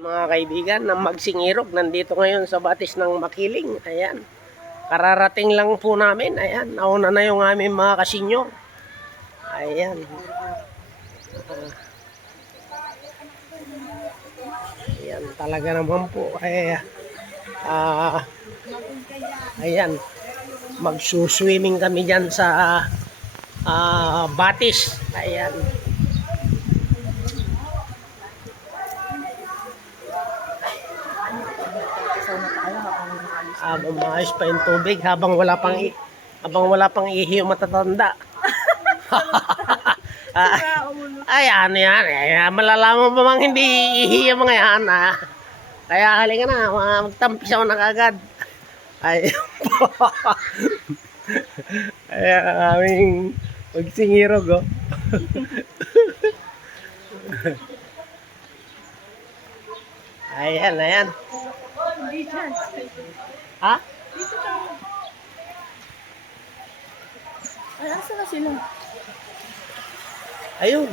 Mga kaibigan ng Magsingirog, nandito ngayon sa batis ng Makiling. Ayan, kararating lang po namin. Ayan, nauna na yung aming mga kasinyor. Ayan. Ayan, talaga naman po. Ayan, magsuswimming kami dyan sa batis. Ayan. Maayos pa yung tubig habang wala pang ihi yung matatanda. Ay, ano yan? Malalaman pa mang hindi ihi yung mga yan. Kaya halika na, magtampisaw na kagad. Ay, ay, aming Magsingirog, oh. Ayan, ayan. Ha? Ay, asa na sila? Ayun.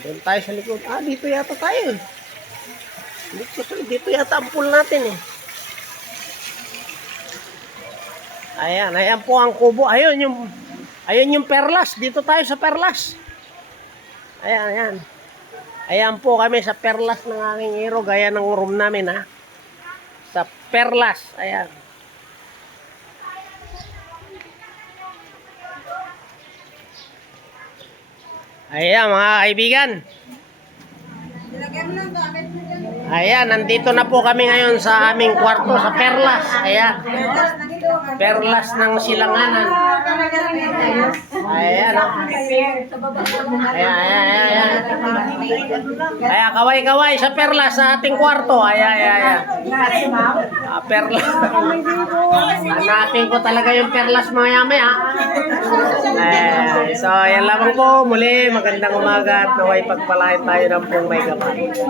Doon tayo sa likod. Dito yata tayo. Dito yata ang pool natin eh. Ayan, ayan po ang kubo. Ayun yung Perlas. Dito tayo sa Perlas. Ayan, ayan. Ayan po kami sa Perlas ng aking irog. Ayan ang room namin, ha. Sa Perlas. Ayan. Ayan mga kaibigan. Ayan, nandito na po kami ngayon sa aming kwarto sa Perlas. Ayan. Perlas ng Silanganan. Ayan, oh. Ayan. Ayan, kaway-kaway sa Perlas sa ating kwarto. Ayan. Perlas. Hanapin ko talaga yung Perlas maya-maya. So, ayan lamang po. Muli, magandang umaga at naway pagpalain tayo ng pong may kapal.